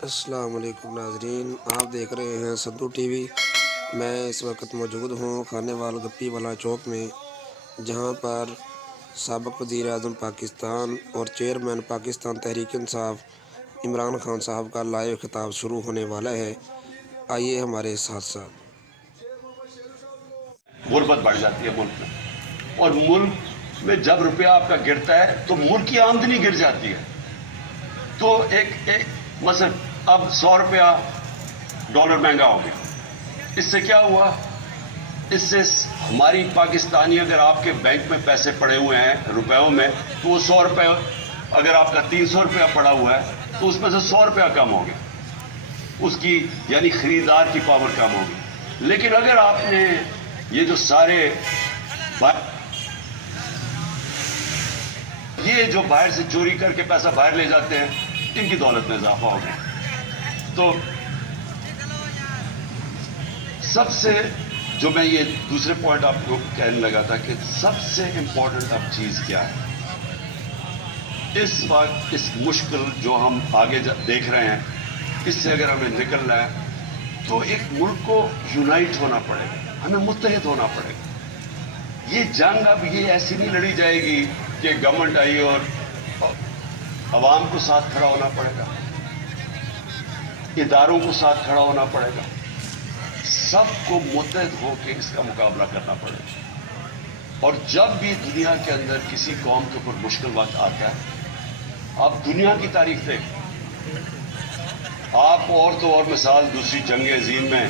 السلام علیکم ناظرین، آپ دیکھ رہے ہیں سدھو ٹی وی۔ میں اس وقت موجود ہوں کھانے وال گپی والا چوک میں، جہاں پر سابق وزیر اعظم پاکستان اور چیئرمین پاکستان تحریک انصاف عمران خان صاحب کا لائیو خطاب شروع ہونے والا ہے۔ آئیے ہمارے ساتھ ساتھ۔ غربت بڑھ جاتی ہے ملک میں، اور ملک میں جب روپیہ آپ کا گرتا ہے تو ملک کی آمدنی گر جاتی ہے۔ تو ایک مثلا اب 100 روپیہ ڈالر مہنگا ہو گیا، اس سے کیا ہوا؟ اس سے ہماری پاکستانی، اگر آپ کے بینک میں پیسے پڑے ہوئے ہیں روپیوں میں، تو وہ 100 روپے، اگر آپ کا 300 روپیہ پڑا ہوا ہے تو اس میں سے 100 روپیہ کم ہو گیا، اس کی یعنی خریدار کی پاور کم ہوگی۔ لیکن اگر آپ نے یہ جو سارے یہ جو باہر سے چوری کر کے پیسہ باہر لے جاتے ہیں، ان کی دولت میں اضافہ ہو گیا۔ تو سب سے جو میں یہ دوسرے پوائنٹ آپ کو کہنے لگا تھا کہ سب سے امپورٹنٹ اب چیز کیا ہے اس وقت، اس مشکل جو ہم آگے دیکھ رہے ہیں، اس سے اگر ہمیں نکلنا ہے تو ایک ملک کو یونائٹ ہونا پڑے گا، ہمیں متحد ہونا پڑے گا۔ یہ جنگ اب یہ ایسی نہیں لڑی جائے گی کہ گورنمنٹ آئی اور عوام کو ساتھ کھڑا ہونا پڑے گا، اداروں کو ساتھ کھڑا ہونا پڑے گا، سب کو متحد ہو کے اس کا مقابلہ کرنا پڑے گا۔ اور جب بھی دنیا کے اندر کسی قوم کے اوپر مشکل وقت آتا ہے، آپ دنیا کی تاریخ دیکھیں، آپ اور تو اور مثال دوسری جنگ عظیم میں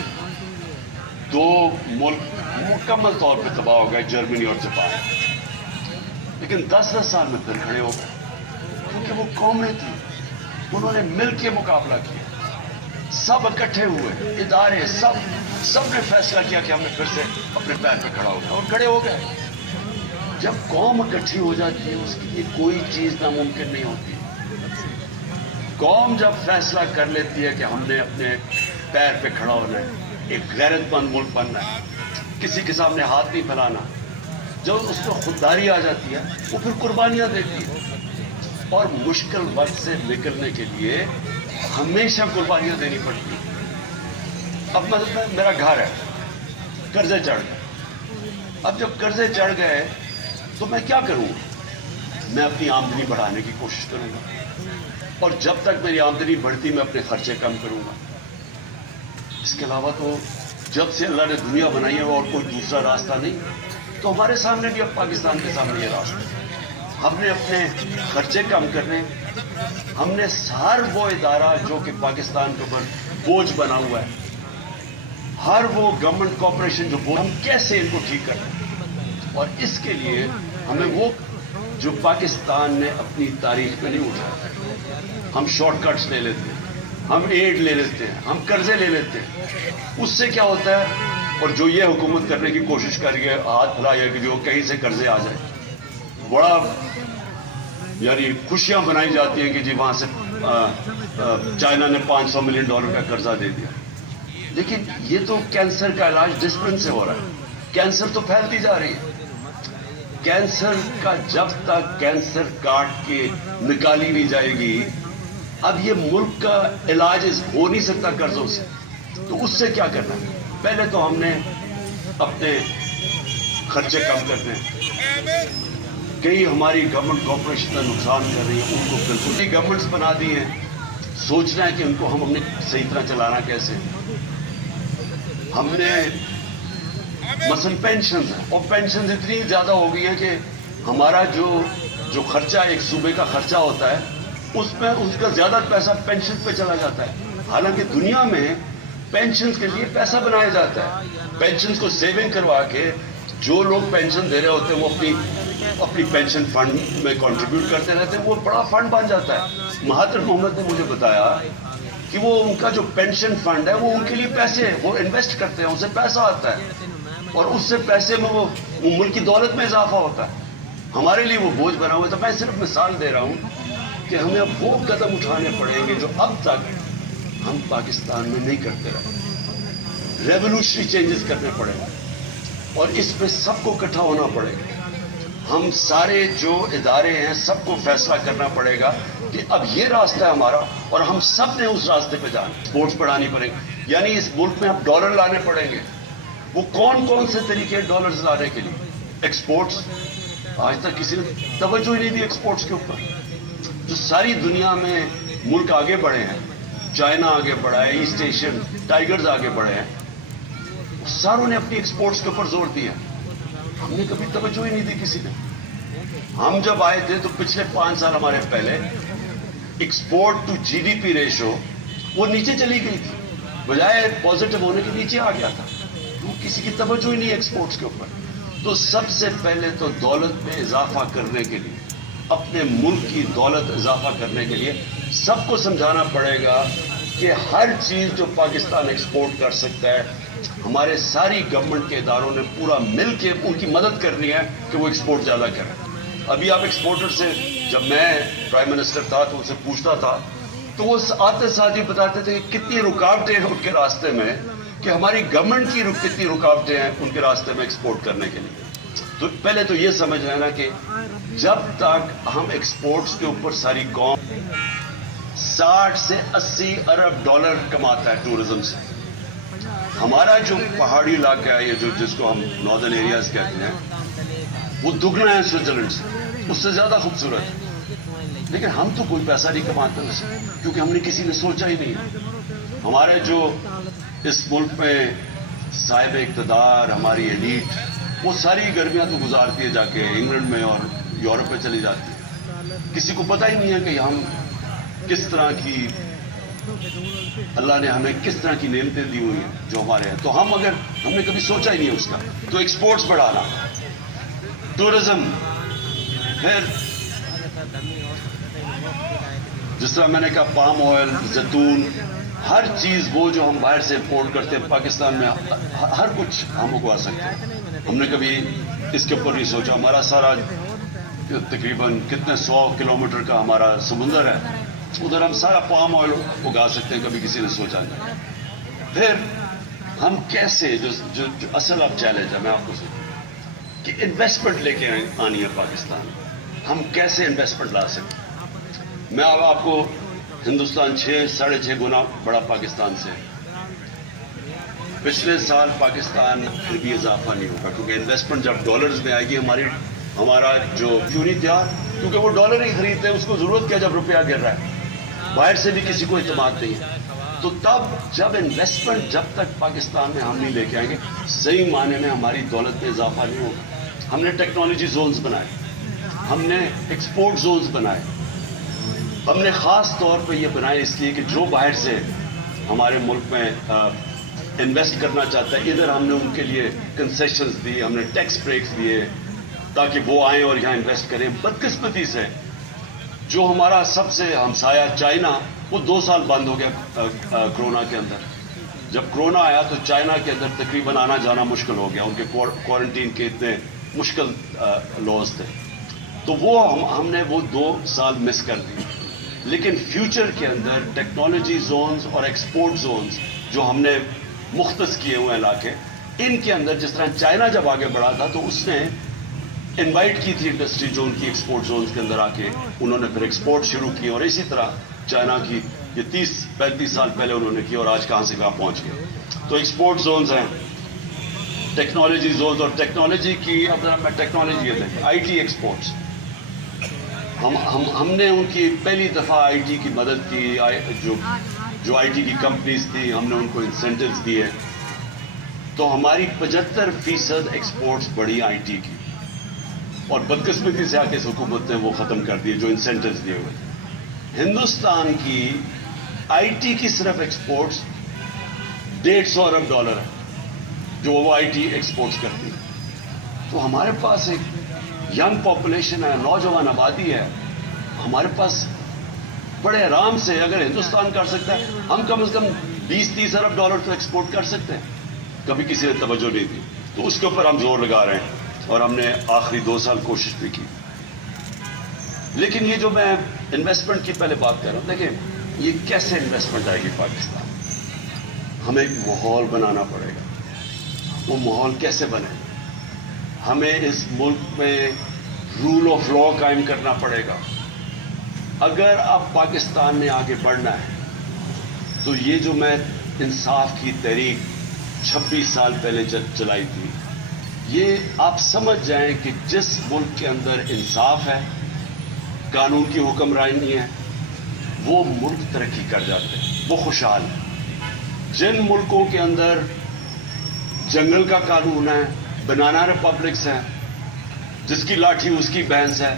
2 ملک مکمل طور پہ تباہ ہو گئے، جرمنی اور جاپان، لیکن 10 سال میں پھر کھڑے ہو گئے، کیونکہ وہ قومیں تھیں، انہوں نے مل کے مقابلہ کیا، سب اکٹھے ہوئے، ادارے سب نے فیصلہ کیا کہ ہم نے پھر سے اپنے پیر پہ کھڑا ہو گیا اور کھڑے ہو گئے۔ جب قوم اکٹھی ہو جاتی ہے، اس کے لیے کوئی چیز ناممکن نہیں ہوتی۔ قوم جب فیصلہ کر لیتی ہے کہ ہم نے اپنے پیر پہ کھڑا ہونا ہے، ایک غیرت مند ملک بننا ہے، کسی کے سامنے ہاتھ نہیں پھیلانا، جب اس کو خودداری آ جاتی ہے، وہ پھر قربانیاں دیتی ہے، اور مشکل وقت سے نکلنے کے لیے ہمیشہ قربانیاں دینی پڑتی ہیں۔ اب مثلا میرا گھر ہے، قرضے چڑھ گئے، اب جب قرضے چڑھ گئے تو میں کیا کروں گا؟ میں اپنی آمدنی بڑھانے کی کوشش کروں گا، اور جب تک میری آمدنی بڑھتی میں اپنے خرچے کم کروں گا۔ اس کے علاوہ تو جب سے اللہ نے دنیا بنائی ہے اور کوئی دوسرا راستہ نہیں، تو ہمارے سامنے بھی اب پاکستان کے سامنے یہ راستہ ہے۔ ہم نے اپنے خرچے کم کرنے، ہم نے ہر وہ ادارہ جو کہ پاکستان کے اوپر بوجھ بنا ہوا ہے، ہر وہ گورنمنٹ کارپوریشن جو ہم کیسے ان کو ٹھیک کریں، اور اس کے لیے ہمیں وہ جو پاکستان نے اپنی تاریخ میں نہیں اٹھایا، ہم شارٹ کٹس لے لیتے ہیں، ہم ایڈ لے لیتے ہیں، ہم قرضے لے لیتے ہیں، اس سے کیا ہوتا ہے؟ اور جو یہ حکومت کرنے کی کوشش کر رہی ہے، ہاتھ پھیلایا کہ جو کہیں سے قرضے آ جائیں، بڑا یعنی خوشیاں بنائی جاتی ہیں کہ جی وہاں سے چائنا نے $500 ملین کا قرضہ دے دیا، لیکن یہ تو کینسر کا علاج ڈسپلن سے ہو رہا ہے، کینسر تو پھیلتی جا رہی ہے۔ کینسر کا جب تک کینسر کاٹ کے نکالی نہیں جائے گی، اب یہ ملک کا علاج ہو نہیں سکتا قرضوں سے، تو اس سے کیا کرنا ہے؟ پہلے تو ہم نے اپنے خرچے کم کرنے ہیں۔ کئی ہماری گورنمنٹ کارپوریشن کا نقصان کر رہی ہے، ان کو بالکل ہی گورنمنٹس بنا دی ہیں، سوچنا ہے کہ ان کو ہم نے صحیح طرح چلانا کیسے۔ ہم نے مثلا پینشنز ہیں، اور پینشنز اتنی زیادہ ہو گئی ہیں کہ ہمارا جو خرچہ ایک صوبے کا خرچہ ہوتا ہے، اس میں اس کا زیادہ پیسہ پینشن پہ چلا جاتا ہے، حالانکہ دنیا میں پینشنز کے لیے پیسہ بنایا جاتا ہے۔ پینشنز کو سیونگ کروا کے جو لوگ پینشن دے رہے ہوتے ہیں وہ اپنی پینشن فنڈ میں کنٹریبیوٹ کرتے رہتے ہیں، وہ بڑا فنڈ بن جاتا ہے۔ مہاتما محمد نے مجھے بتایا کہ وہ ان کا جو پینشن فنڈ ہے وہ ان کے لیے پیسے وہ انویسٹ کرتے ہیں، ان سے پیسہ آتا ہے، اور اس سے پیسے میں وہ ملک کی دولت میں اضافہ ہوتا ہے۔ ہمارے لیے وہ بوجھ بنا ہوا ہے۔ تو میں صرف مثال دے رہا ہوں کہ ہمیں اب وہ قدم اٹھانے پڑیں گے جو اب تک ہم پاکستان میں نہیں کرتے رہے، ریولوشنری چینجز کرنے پڑیں گے، اور اس پہ سب کو اکٹھا ہونا پڑے گا۔ ہم سارے جو ادارے ہیں سب کو فیصلہ کرنا پڑے گا کہ اب یہ راستہ ہے ہمارا اور ہم سب نے اس راستے پہ جانا. اسپورٹس بڑھانی پڑے گی, یعنی اس ملک میں اب ڈالر لانے پڑیں گے. وہ کون کون سے طریقے ڈالرز لانے کے لیے؟ ایکسپورٹس. آج تک کسی نے توجہ ہی نہیں دی ایکسپورٹس کے اوپر. جو ساری دنیا میں ملک آگے بڑھے ہیں, چائنا آگے بڑھا ہے, ایسٹ ایشین ٹائیگرز آگے بڑھے ہیں, ساروں نے اپنی ایکسپورٹس کے اوپر زور دیا. ہم نے کبھی توجہ ہی نہیں دی کسی نے. ہم جب آئے تھے تو پچھلے 5 سال ہمارے پہلے export to G D P ratio وہ نیچے چلی گئی تھی, بجائے پازیٹو ہونے کے نیچے آ گیا تھا. تو کسی کی توجہ ہی نہیں ایکسپورٹس کے اوپر. تو سب سے پہلے تو دولت میں اضافہ کرنے کے لیے, اپنے ملک کی دولت اضافہ کرنے کے لیے سب کو سمجھانا پڑے گا کہ ہر چیز جو پاکستان ایکسپورٹ کر سکتا ہے, ہمارے ساری گورنمنٹ کے اداروں نے پورا مل کے ان کی مدد کرنی ہے کہ وہ ایکسپورٹ زیادہ کریں. ابھی آپ ایکسپورٹر سے, جب میں پرائم منسٹر تھا تو ان سے پوچھتا تھا تو وہ آتے ساتھ ہی بتاتے تھے کہ کتنی رکاوٹیں ہیں ان کے راستے میں, کہ ہماری گورنمنٹ کی کتنی رکاوٹیں ہیں ان کے راستے میں ایکسپورٹ کرنے کے لیے. تو پہلے تو یہ سمجھ لینا کہ جب تک ہم ایکسپورٹس کے اوپر ساری قوم 60 سے 80 ارب ڈالر کماتا ہے ٹورزم سے. ہمارا جو پہاڑی علاقہ ہے, یہ جس کو ہم ناردرن ایریاز کہتے ہیں, وہ دگنا ہے سوئٹزرلینڈ سے, اس سے زیادہ خوبصورت ہے. لیکن ہم تو کوئی پیسہ نہیں کماتے اس سے, کیونکہ ہم نے کسی نے سوچا ہی نہیں. ہمارے جو اس ملک میں صاحب اقتدار, ہماری ایلیٹ, وہ ساری گرمیاں تو گزارتی ہے جا کے انگلینڈ میں اور یورپ میں چلی جاتی ہے. کسی کو پتہ ہی نہیں ہے کہ ہم کس طرح کی, اللہ نے ہمیں کس طرح کی نعمتیں دی ہوئی ہیں جو ہمارے ہیں. تو ہم نے کبھی سوچا ہی نہیں اس کا. تو ایکسپورٹس بڑھانا, ٹورزم, پھر جس طرح میں نے کہا پام آئل, زیتون, ہر چیز وہ جو ہم باہر سے امپورٹ کرتے ہیں پاکستان میں ہر کچھ ہم اگوا سکتے ہیں. ہم نے کبھی اس کے اوپر نہیں سوچا. ہمارا سارا تقریباً کتنے 100 کلومیٹر کا ہمارا سمندر ہے, ادھر ہم سارا پام آئل اگا سکتے ہیں, کبھی کسی نے سوچا نہیں. پھر ہم کیسے, جو اصل اب چیلنج ہے, میں آپ کو سوچوں کہ انویسٹمنٹ لے کے آنی ہے پاکستان میں, ہم کیسے انویسٹمنٹ لا سکتے ہیں. میں اب آپ کو ہندوستان 6-6.5 گنا بڑا پاکستان سے. پچھلے سال پاکستان پھر بھی اضافہ نہیں ہوگا, کیونکہ انویسٹمنٹ جب ڈالرز میں آئے گی, ہمارا جو کیوں نہیں تیار, کیونکہ وہ ڈالر ہی خریدتے ہیں. اس کو ضرورت کیا جب روپیہ گر رہا ہے, باہر سے بھی کسی کو اعتماد نہیں ہے. تو تب جب انویسٹمنٹ جب تک پاکستان میں ہم نہیں لے کے آئیں گے, صحیح معنی میں ہماری دولت میں اضافہ نہیں ہوگا. ہم نے ٹیکنالوجی زونز بنائے, ہم نے ایکسپورٹ زونز بنائے, ہم نے خاص طور پہ یہ بنائے اس لیے کہ جو باہر سے ہمارے ملک میں انویسٹ کرنا چاہتا ہے, ادھر ہم نے ان کے لیے کنسیشنز دی, ہم نے ٹیکس بریکس دیے تاکہ وہ آئیں اور یہاں انویسٹ کریں. بدقسمتی سے جو ہمارا سب سے ہمسایہ چائنا, وہ 2 سال بند ہو گیا کرونا کے اندر. جب کرونا آیا تو چائنا کے اندر تقریباً آنا جانا مشکل ہو گیا, ان کے کوارنٹین کے اتنے مشکل لاز تھے. تو وہ ہم نے وہ 2 سال مس کر دی. لیکن فیوچر کے اندر ٹیکنالوجی زونز اور ایکسپورٹ زونز جو ہم نے مختص کیے ہوئے علاقے, ان کے اندر جس طرح چائنا جب آگے بڑھا تھا تو اس نے انوائٹ کی تھی انڈسٹری جو ان کی ایکسپورٹ زونز کے اندر آ کے انہوں نے پھر ایکسپورٹ شروع کی. اور اسی طرح چائنا کی یہ 30-35 سال پہلے انہوں نے کی, اور آج کہاں سے کہاں پہنچ گئے. تو ایکسپورٹ زونز ہیں, ٹیکنالوجی زونز, اور ٹیکنالوجی کی اب میں ٹیکنالوجی یہ دیکھیں, آئی ٹی ایکسپورٹس. ہم نے ان کی پہلی دفعہ آئی ٹی کی مدد کی, جو آئی ٹی کی کمپنیز تھیں ہم نے ان کو انسینٹیوز دیے. تو ہماری 75% ایکسپورٹس بڑھی آئی ٹی کی, اور بدقسمتی سے آ کے حکومت نے وہ ختم کر دیے جو انسینٹیوز دیے ہوئے. ہندوستان کی آئی ٹی کی صرف ایکسپورٹس 150 ارب ڈالر ہے جو وہ آئی ٹی ایکسپورٹس کرتی. تو ہمارے پاس ایک ینگ پاپولیشن ہے, نوجوان آبادی ہے, ہمارے پاس بڑے آرام سے اگر ہندوستان کر سکتا ہے, ہم کم از کم 20-30 ارب ڈالر تو ایکسپورٹ کر سکتے ہیں. کبھی کسی نے توجہ نہیں دی, تو اس کے اوپر ہم زور لگا رہے ہیں, اور ہم نے آخری 2 سال کوشش بھی کی. لیکن یہ جو میں انویسٹمنٹ کی پہلے بات کر رہا ہوں, دیکھیں یہ کیسے انویسٹمنٹ آئے گی پاکستان. ہمیں ایک ماحول بنانا پڑے گا. وہ ماحول کیسے بنے؟ ہمیں اس ملک میں रूल ऑफ लॉ कायम करना पड़ेगा। अगर अब पाकिस्तान ने आगे बढ़ना है तो ये जो मैं इंसाफ की तहरीक 26 साल पहले चलाई थी, ये आप समझ जाएं कि जिस मुल्क के अंदर इंसाफ है, कानून की हुक्मरानी है, वो मुल्क तरक्की कर जाते हैं, वो खुशहाल है। जिन मुल्कों के अंदर जंगल का कानून है, बनाना रिपब्लिक्स है, जिसकी लाठी उसकी भैंस है,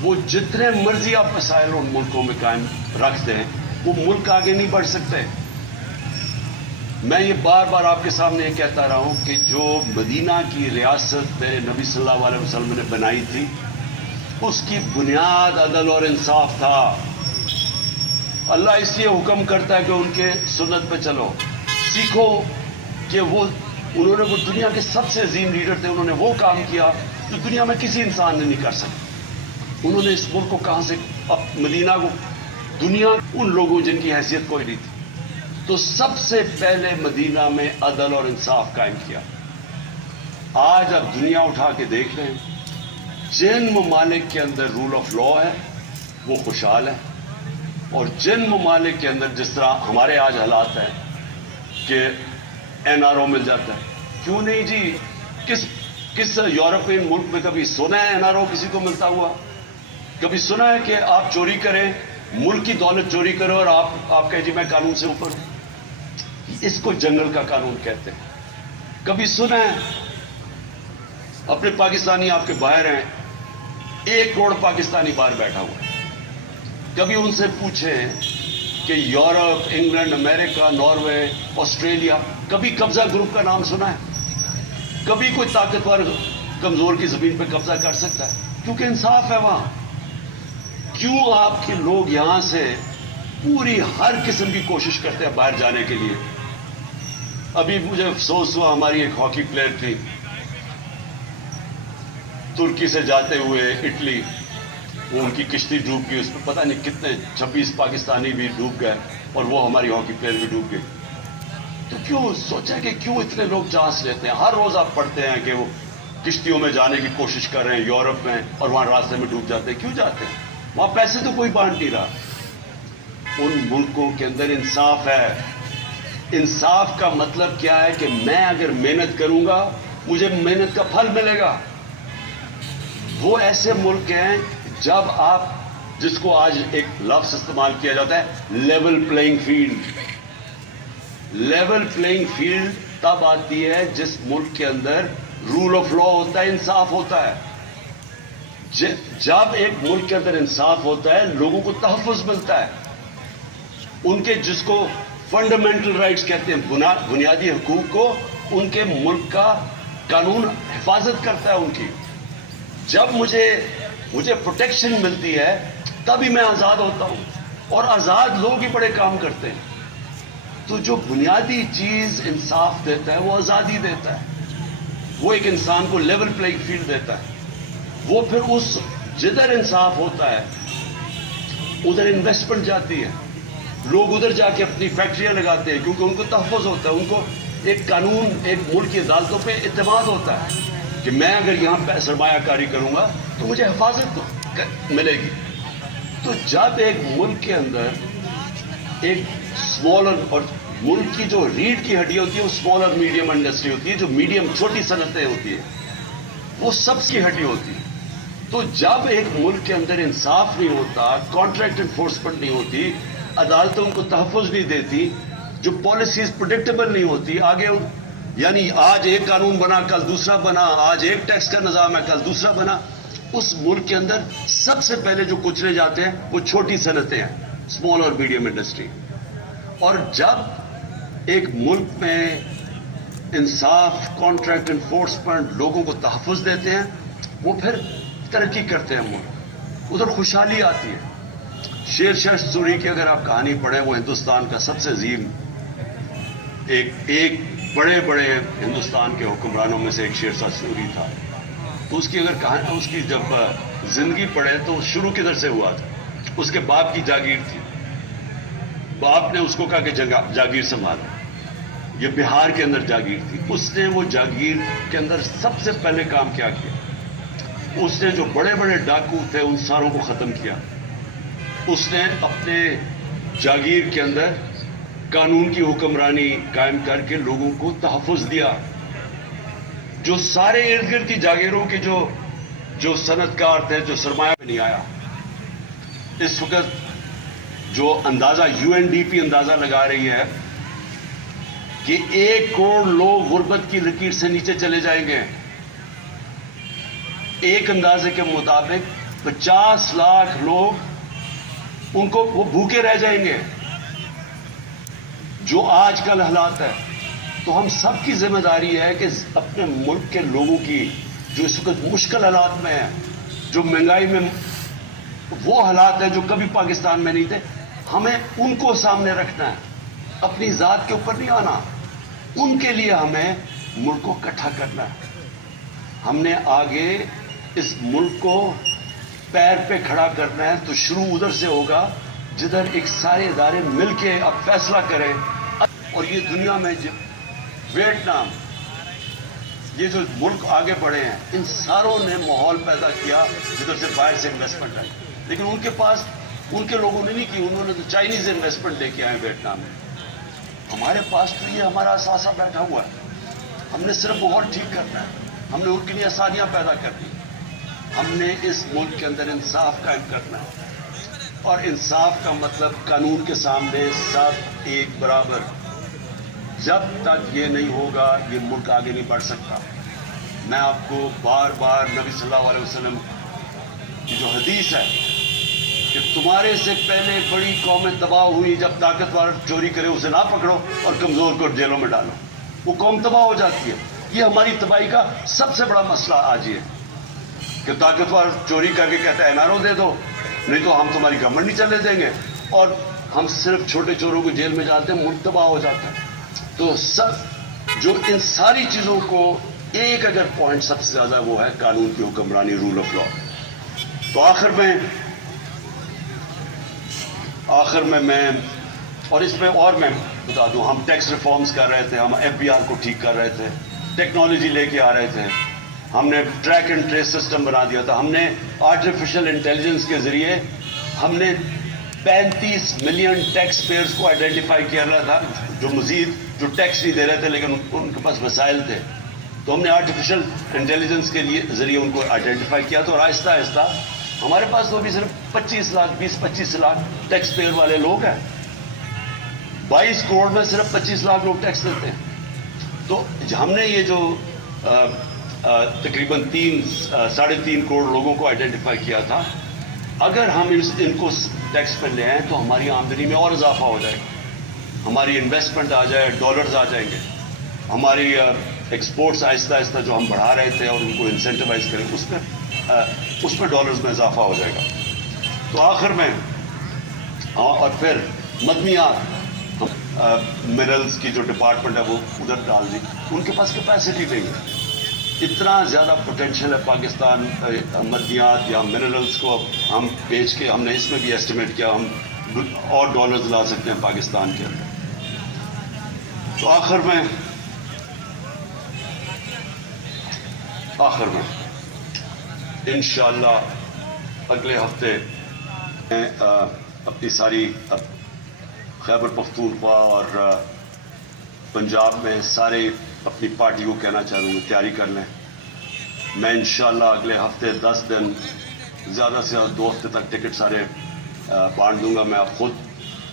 वो जितने मर्जी आप मसाइल उन मुल्कों में कायम रखते हैं, वो मुल्क आगे नहीं बढ़ सकते। मैं ये बार बार आपके सामने कहता रहा हूं कि जो मदीना की रियासत मेरे नबी सल्लल्लाहु अलैहि वसल्लम ने बनाई थी, उसकी बुनियाद अदल और इंसाफ था। अल्लाह इसलिए हुक्म करता है कि उनके सुन्नत पे चलो, सीखो कि उन्होंने वो दुनिया के सबसे अजीम लीडर थे, उन्होंने वो काम किया जो दुनिया में किसी इंसान ने नहीं कर सका। उन्होंने इस मुल्क को कहां से, मदीना को, दुनिया उन लोगों जिनकी हैसियत कोई नहीं थी, तो सबसे पहले मदीना में अदल और इंसाफ कायम किया। आज अब दुनिया उठा के देख रहे हैं, जिन ममालिक के अंदर रूल ऑफ लॉ है वो खुशहाल है, और जिन ममालिक के अंदर जिस तरह हमारे आज हालात हैं कि एनआरओ मिल जाता है, क्यों नहीं जी? किस यूरोपियन मुल्क में कभी सुना है एनआरओ किसी को मिलता हुआ? कभी सुना है कि आप चोरी करें, मुल्क की दौलत चोरी करें और आप कहें जी मैं कानून से ऊपर हूं? इसको जंगल का कानून कहते हैं। कभी सुना है? अपने पाकिस्तानी आपके बाहर हैं, 1 करोड़ पाकिस्तानी बाहर बैठा हुआ है। कभी उनसे पूछें कि Europe, England, America, Norway, Australia, कभी कब्जा ग्रुप का नाम सुना है? कभी कोई ताकतवर कमजोर की जमीन पर कब्जा कर सकता है? क्योंकि इंसाफ है वहां। क्यों आपके लोग यहां से पूरी हर किस्म की कोशिश करते हैं बाहर जाने के लिए? अभी मुझे अफसोस हुआ, हमारी एक हॉकी प्लेयर थी, तुर्की से जाते हुए इटली, वो उनकी किश्ती डूब गई, उसमें पता नहीं कितने 26 पाकिस्तानी भी डूब गए और वो हमारी हॉकी प्लेयर भी डूब गई। तो क्यों सोचा कि क्यों इतने लोग चांस लेते हैं? हर रोज आप पढ़ते हैं कि वो किश्तियों में जाने की कोशिश कर रहे हैं यूरोप में और वहां रास्ते में डूब जाते हैं। क्यों जाते हैं? वहां पैसे तो कोई बांट नहीं रहा। उन मुल्कों के अंदर इंसाफ है। इंसाफ का मतलब क्या है कि मैं अगर मेहनत करूंगा मुझे मेहनत का फल मिलेगा। वो ऐसे मुल्क हैं जब आप, जिसको आज एक लफ्ज इस्तेमाल किया जाता है, level playing field. Level playing field तब आती है जिस मुल्क के अंदर रूल ऑफ लॉ होता है, इंसाफ होता है। जब एक मुल्क के अंदर इंसाफ होता है, लोगों को तहफ़्फ़ुज़ मिलता है, उनके जिसको फंडामेंटल राइट्स कहते हैं, बुनियादी हकूक को उनके मुल्क का कानून हिफाजत करता है उनकी। जब मुझे प्रोटेक्शन मिलती है तभी मैं आजाद होता हूं, और आजाद लोग ही बड़े काम करते हैं। तो जो बुनियादी चीज इंसाफ देता है वो आजादी देता है, वो एक इंसान को लेवल प्लेइंग फील्ड देता है। वो फिर उस जिधर इंसाफ होता है उधर इन्वेस्टमेंट जाती है, लोग उधर जाके अपनी फैक्ट्रियां लगाते हैं, क्योंकि उनको तहफ़्फ़ुज़ होता है, उनको एक कानून, एक मुल्क की अदालतों पे इत्मीनान होता है कि मैं अगर यहां पर सरमायाकारी करूंगा तो मुझे हिफाजत मिलेगी। तो जब एक मुल्क के अंदर एक स्मॉलर, और मुल्क की जो रीढ़ की हड्डी होती है वो स्मॉल और मीडियम इंडस्ट्री होती है, जो मीडियम छोटी सनतें होती है वो सबकी हड्डी होती है। तो जब एक मुल्क के अंदर इंसाफ नहीं होता, कॉन्ट्रैक्ट एनफोर्समेंट नहीं होती, अदालतों को तहफ़्फ़ुज़ नहीं देती, जो पॉलिसीज प्रेडिक्टेबल नहीं होती, आगे यानी आज एक कानून बना कल दूसरा बना, आज एक टैक्स का निज़ाम है कल दूसरा बना, उस मुल्क के अंदर सबसे पहले जो कुचले जाते हैं वो छोटी सनतें हैं, स्मॉल और मीडियम इंडस्ट्री। और जब एक मुल्क में इंसाफ, कॉन्ट्रैक्ट एनफोर्समेंट, लोगों को तहफ़्फ़ुज़ देते हैं, वो फिर तरक्की करते हैं मुल्क, उधर खुशहाली आती है। शेर शाह सूरी की अगर आप कहानी पढ़ें, वो हिंदुस्तान का सबसे अजीम, एक बड़े बड़े हिंदुस्तान के हुक्मरानों में से एक शेर शाह सूरी था। तो उसकी अगर कहानी, उसकी जब जिंदगी पढ़े तो शुरू किधर से हुआ था? उसके बाप की जागीर थी, बाप ने उसको कहा कि जागीर संभाल। ये बिहार के अंदर जागीर थी। उसने वो जागीर के अंदर सबसे पहले काम क्या किया? उसने जो बड़े बड़े डाकू थे उन सारों को खत्म किया। उसने अपने जागीर के अंदर कानून की हुक्मरानी कायम करके लोगों को तहफ़्फ़ुज़ दिया। जो सारे इर्द गिर्द की जागीरों के जो सनतकार थे, जो सरमाया पे नहीं आया। इस वक्त जो अंदाजा UNDP अंदाजा लगा रही है कि 1 करोड़ लोग गुर्बत की लकीर से नीचे चले जाएंगे। एक अंदाजे के मुताबिक 50 लाख लोग वो भूखे रह जाएंगे। जो आजकल हालात है, तो हम सब की जिम्मेदारी है कि अपने मुल्क के लोगों की जो इस वक्त मुश्किल हालात में है, जो महंगाई में वो हालात है जो कभी पाकिस्तान में नहीं थे, हमें उनको सामने रखना है, अपनी जात के ऊपर नहीं आना। उनके लिए हमें मुल्क को इकट्ठा करना है। हमने आगे इस मुल्क को पैर पे खड़ा करना है, तो शुरू उधर से होगा जिधर एक सारे इदारे मिलके अब फैसला करें। और ये दुनिया में वियतनाम, ये जो मुल्क आगे बढ़े हैं, इन सारों ने माहौल पैदा किया जिधर से बाहर से इन्वेस्टमेंट आई, लेकिन उनके पास उनके लोगों ने नहीं की। उन्होंने तो चाइनीज इन्वेस्टमेंट लेके आए वियतनाम में। हमारे पास तो ये हमारा असासा बैठा हुआ है, हमने सिर्फ माहौल ठीक करना है, हमने उनके लिए आसानियां पैदा करनी, हमने इस मुल्क के अंदर इंसाफ कायम करना है। और इंसाफ का मतलब कानून के सामने सब एक बराबर। जब तक ये नहीं होगा, ये मुल्क आगे नहीं बढ़ सकता। मैं आपको बार बार नबी सल्लल्लाहु अलैहि वसल्लम की जो हदीस है कि तुम्हारे से पहले बड़ी कौमें तबाह हुई, जब ताकतवर चोरी करे उसे ना पकड़ो और कमजोर को जेलों में डालो, वो कौम तबाह हो जाती है। ये हमारी तबाही का सबसे बड़ा मसला आज ये कि ताकतवर चोरी करके कहता है एनआरओ दे दो, नहीं तो हम तुम्हारी गवर्नमेंट नहीं चलने देंगे, और हम सिर्फ छोटे चोरों को जेल में डालते हैं, मुल्क तबाह हो जाता है। तो सब जो इन सारी चीजों को एक अगर पॉइंट सबसे ज्यादा वो है कानून की हुक्मरानी, रूल ऑफ लॉ। तो आखिर में मैं और इसमें और मैं बता दूं, हम टैक्स रिफॉर्म्स कर रहे थे, हम FBR को ठीक कर रहे थे, टेक्नोलॉजी लेके आ रहे थे, हमने ट्रैक एंड ट्रेस सिस्टम बना दिया था, हमने आर्टिफिशियल इंटेलिजेंस के जरिए हमने 35 मिलियन टैक्स पेयर्स को आइडेंटिफाई किया रहा था जो मजीद जो टैक्स नहीं दे रहे थे लेकिन उनके पास वसाइल थे। तो हमने आर्टिफिशियल इंटेलिजेंस के लिए जरिए उनको आइडेंटिफाई किया। तो आहिस्ता आहिस्ता हमारे पास तो अभी सिर्फ 25 लाख 20-25 लाख टैक्स पेयर वाले लोग हैं। 22 करोड़ में सिर्फ 25 लाख लोग टैक्स देते हैं। तो हमने ये जो तकरीबन 3-3.5 करोड़ लोगों को आइडेंटिफाई किया था, अगर हम इनको टैक्स पर ले आए तो हमारी आमदनी में और इजाफा हो जाएगा, हमारी इन्वेस्टमेंट आ जाए, डॉलर्स आ जाएंगे, हमारी एक्सपोर्ट्स आहिस्ता आहिस्ता जो हम बढ़ा रहे थे और उनको इंसेंटिवाइज करें उस पर डॉलर्स में इजाफा हो जाएगा। तो आखिर में और फिर मदनियात, मिनरल्स की जो डिपार्टमेंट है वो उधर डाल दी, उनके पास कैपेसिटी नहीं है। इतना ज़्यादा पोटेंशियल है पाकिस्तान मदनियात या मिनरल्स को हम बेच के, हमने इसमें भी एस्टिमेट किया हम और डॉलर्स ला सकते हैं पाकिस्तान के अंदर। तो आखिर में इंशाअल्लाह अगले हफ्ते मैं अपनी सारी खैबर पख्तूनख्वा और पंजाब में सारे अपनी पार्टी को कहना चाहूँगा तैयारी कर लें। मैं इंशाअल्लाह अगले हफ्ते 10 दिन ज़्यादा से ज़्यादा 2 हफ्ते तक टिकट सारे बांट दूंगा। मैं आप खुद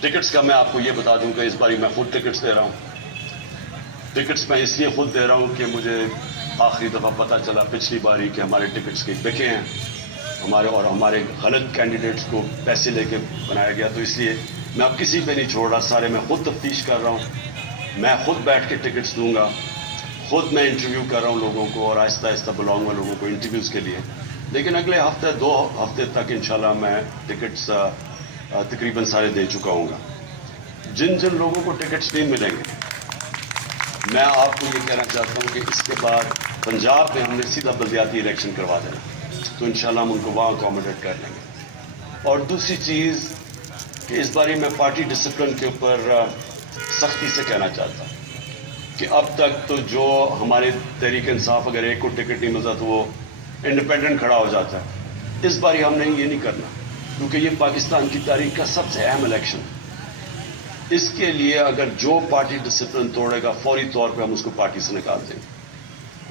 टिकट्स का मैं आपको ये बता दूंगा, इस बारी मैं खुद टिकट्स दे रहा हूँ। टिकट्स मैं इसलिए खुद दे रहा हूँ कि मुझे आखिरी दफ़ा पता चला पिछली बारी कि हमारे टिकट्स के बिके हैं, हमारे गलत कैंडिडेट्स को पैसे लेके बनाया गया। तो इसलिए मैं अब किसी पे नहीं छोड़ रहा, सारे मैं खुद तफ्तीश कर रहा हूँ, मैं खुद बैठ के टिकट्स दूंगा, खुद मैं इंटरव्यू कर रहा हूँ लोगों को और आहिस्ता आहिस्ता बुलाऊंगा लोगों को इंटरव्यूज़ के लिए। लेकिन अगले हफ्ते 2 हफ्ते तक इंशाल्लाह मैं टिकट्स तकरीबन सारे दे चुका हूँगा। जिन जिन लोगों को टिकट्स नहीं मिलेंगे, मैं आपको ये कहना चाहता हूँ कि इसके बाद पंजाब में हमने सीधा बलदियाती इलेक्शन करवा देना, तो इंशाल्लाह हम उनको वहाँ अकोमोडेट कर लेंगे। और दूसरी चीज़ कि इस बारी मैं पार्टी डिसिप्लिन के ऊपर सख्ती से कहना चाहता हूँ कि अब तक तो जो हमारे तहरीक इंसाफ अगर एक को टिकट नहीं मिलता तो वो इंडिपेंडेंट खड़ा हो जाता है। इस बार हमने ये नहीं करना, क्योंकि ये पाकिस्तान की तारीख का सबसे अहम इलेक्शन है। इसके लिए अगर जो पार्टी डिसिप्लिन तोड़ेगा फौरी तौर पे हम उसको पार्टी से निकाल देंगे।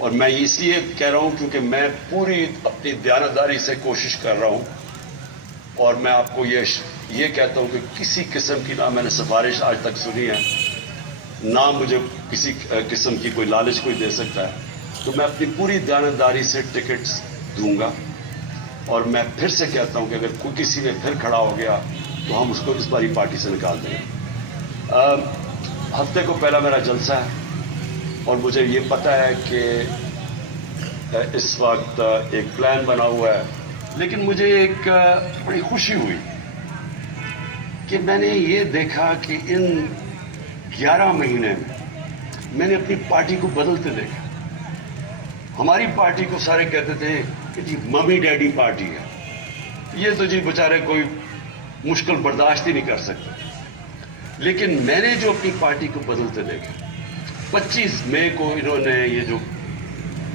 और मैं इसलिए कह रहा हूं क्योंकि मैं पूरी अपनी दयानतदारी से कोशिश कर रहा हूं, और मैं आपको ये कहता हूं कि किसी किस्म की ना मैंने सिफारिश आज तक सुनी है, ना मुझे किसी किस्म की कोई लालच कोई दे सकता है। तो मैं अपनी पूरी दयानतदारी से टिकट्स दूंगा, और मैं फिर से कहता हूं कि अगर कोई किसी ने फिर खड़ा हो गया तो हम उसको इस बारी पार्टी से निकाल देंगे। हफ्ते को पहला मेरा जलसा है, और मुझे ये पता है कि इस वक्त एक प्लान बना हुआ है, लेकिन मुझे एक बड़ी खुशी हुई कि मैंने ये देखा कि इन 11 महीने में मैंने अपनी पार्टी को बदलते देखा। हमारी पार्टी को सारे कहते थे कि जी मम्मी डैडी पार्टी है, ये तो जी बेचारे कोई मुश्किल बर्दाश्त ही नहीं कर सकते। लेकिन मैंने जो अपनी पार्टी को बदलते देखा, 25 मई को इन्होंने, ये जो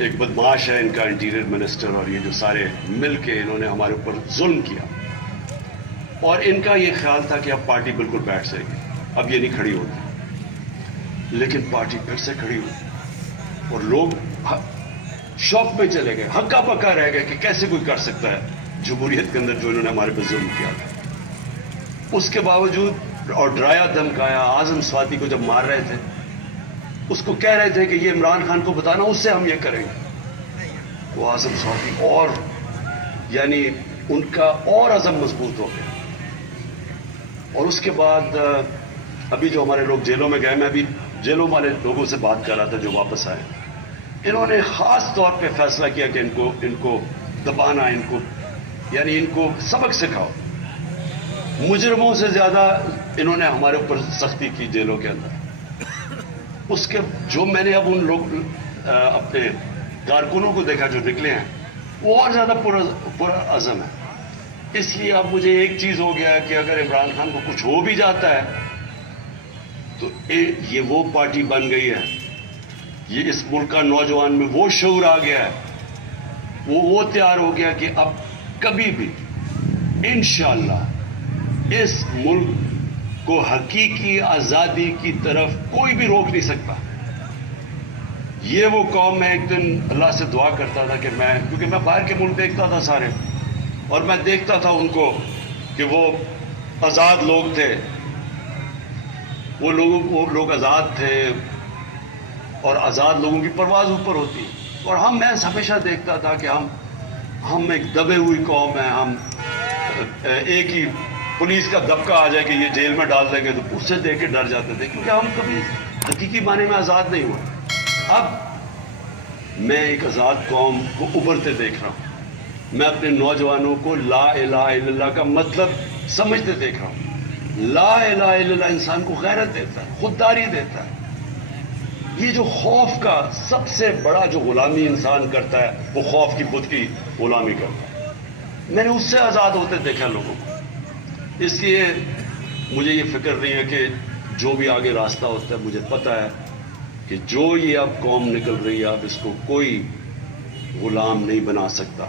एक बदमाश है इनका इंटीरियर मिनिस्टर, और ये जो सारे मिलके इन्होंने हमारे ऊपर जुल्म किया, और इनका ये ख्याल था कि अब पार्टी बिल्कुल बैठ जाएगी, अब ये नहीं खड़ी होती। लेकिन पार्टी फिर से खड़ी हुई, और लोग शौक में चले गए, हक्का पक्का रह गए कि कैसे कोई कर सकता है जमहूरियत के अंदर जो इन्होंने हमारे पर जुल्म किया था। उसके बावजूद और डराया धमकाया, आजम स्वाति को जब मार रहे थे उसको कह रहे थे कि ये इमरान खान को बताना, उससे हम ये करेंगे। वो आजम स्वाति और यानी उनका और अज़म मजबूत हो गया। और उसके बाद अभी जो हमारे लोग जेलों में गए, मैं अभी जेलों वाले लोगों से बात कर रहा था जो वापस आए, इन्होंने खास तौर पे फैसला किया कि इनको दबाना, यानी इनको सबक सिखाओ। मुजरिमों से ज्यादा इन्होंने हमारे ऊपर सख्ती की जेलों के अंदर। उसके जो मैंने अब उन लोग अपने कारकुनों को देखा जो निकले हैं, वो और ज्यादा पूरा अज़म है। इसलिए अब मुझे एक चीज हो गया है कि अगर इमरान खान को कुछ हो भी जाता है तो ये वो पार्टी बन गई है, ये इस मुल्क का नौजवान में वो शऊर आ गया है, वो तैयार हो गया कि अब कभी भी इंशाअल्लाह इस मुल्क को हकीकी आजादी की तरफ कोई भी रोक नहीं सकता। ये वो कौम, मैं एक दिन अल्लाह से दुआ करता था कि क्योंकि मैं बाहर के मुल्क देखता था सारे, और मैं देखता था उनको कि वो आजाद लोग थे, वो लोग आजाद थे, और आजाद लोगों की परवाज ऊपर होती। और मैं हमेशा देखता था कि हम एक दबे हुई कौम है, हम एक ही पुलिस का दबका आ जाए कि ये जेल में डाल देंगे तो उससे देख के डर जाते थे, क्योंकि हम कभी हकीकी माने में आजाद नहीं हुए। अब मैं एक आजाद कौम को उभरते देख रहा हूं। मैं अपने नौजवानों को ला इलाहा इल्लल्लाह का मतलब समझते देख रहा हूं। ला इलाहा इल्लल्लाह इंसान को गैरत देता है, खुददारी देता है। ये जो खौफ का सबसे बड़ा जो गुलामी इंसान करता है, वो खौफ की खुद की गुलामी करता है। मैंने उससे आजाद होते देखा लोगों को। इसलिए मुझे ये फिक्र नहीं है कि जो भी आगे रास्ता होता है, मुझे पता है कि जो ये अब कौम निकल रही है, अब इसको कोई गुलाम नहीं बना सकता।